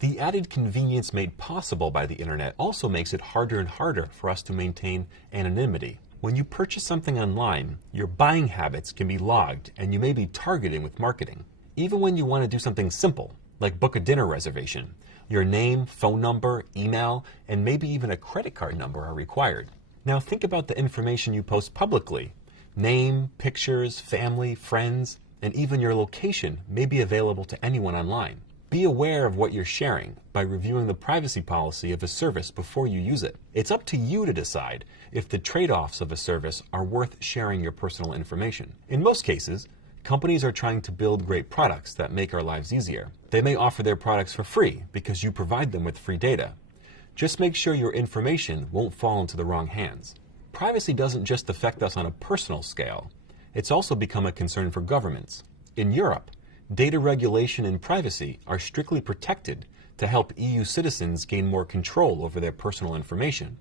The added convenience made possible by the internet also makes it harder and harder for us to maintain anonymity. When you purchase something online, your buying habits can be logged and you may be targeted with marketing. Even when you want to do something simple, like book a dinner reservation, your name, phone number, email, and maybe even a credit card number are required. Now think about the information you post publicly. Name, pictures, family, friends, and even your location may be available to anyone online. Be aware of what you're sharing by reviewing the privacy policy of a service before you use it. It's up to you to decide if the trade-offs of a service are worth sharing your personal information. In most cases, companies are trying to build great products that make our lives easier. They may offer their products for free because you provide them with free data. Just make sure your information won't fall into the wrong hands. Privacy doesn't just affect us on a personal scale. It's also become a concern for governments. In Europe, data regulation and privacy are strictly protected to help EU citizens gain more control over their personal information.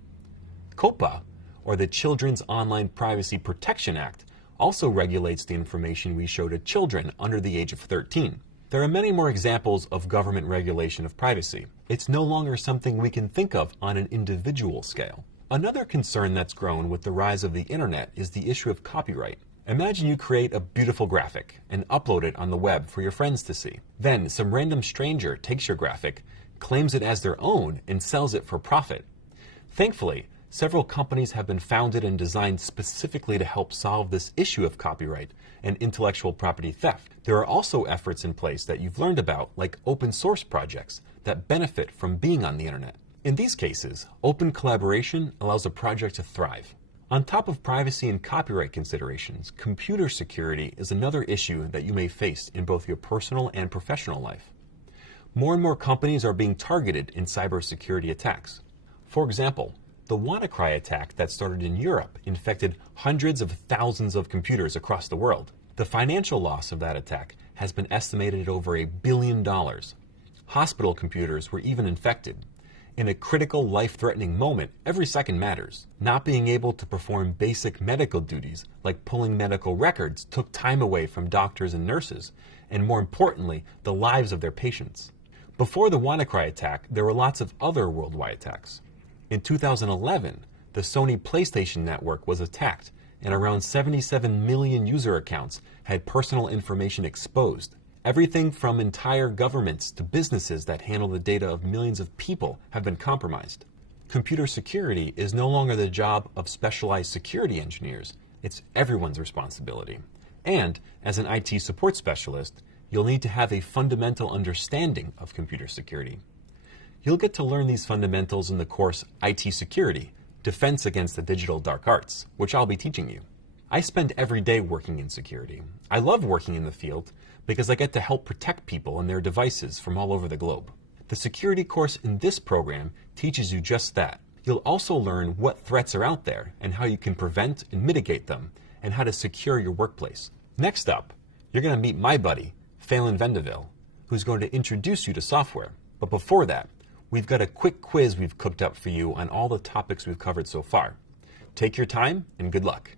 COPPA, or the Children's Online Privacy Protection Act, also regulates the information we show to children under the age of 13. There are many more examples of government regulation of privacy. It's no longer something we can think of on an individual scale. Another concern that's grown with the rise of the internet is the issue of copyright. Imagine you create a beautiful graphic and upload it on the web for your friends to see. Then some random stranger takes your graphic, claims it as their own, and sells it for profit. Thankfully, several companies have been founded and designed specifically to help solve this issue of copyright and intellectual property theft. There are also efforts in place that you've learned about, like open source projects that benefit from being on the internet. In these cases, open collaboration allows a project to thrive. On top of privacy and copyright considerations, computer security is another issue that you may face in both your personal and professional life. More and more companies are being targeted in cybersecurity attacks. For example, the WannaCry attack that started in Europe infected hundreds of thousands of computers across the world. The financial loss of that attack has been estimated at over $1 billion. Hospital computers were even infected. In a critical, life-threatening moment, every second matters. Not being able to perform basic medical duties, like pulling medical records, took time away from doctors and nurses, and more importantly, the lives of their patients. Before the WannaCry attack, there were lots of other worldwide attacks. In 2011, the Sony PlayStation network was attacked, and around 77 million user accounts had personal information exposed. Everything from entire governments to businesses that handle the data of millions of people have been compromised. Computer security is no longer the job of specialized security engineers. It's everyone's responsibility. And as an IT support specialist, you'll need to have a fundamental understanding of computer security. You'll get to learn these fundamentals in the course IT Security, Defense Against the Digital Dark Arts, which I'll be teaching you. I spend every day working in security. I love working in the field because I get to help protect people and their devices from all over the globe. The security course in this program teaches you just that. You'll also learn what threats are out there and how you can prevent and mitigate them, and how to secure your workplace. Next up, you're going to meet my buddy, Phelan Vendeville, who's going to introduce you to software. But before that, we've got a quick quiz we've cooked up for you on all the topics we've covered so far. Take your time and good luck.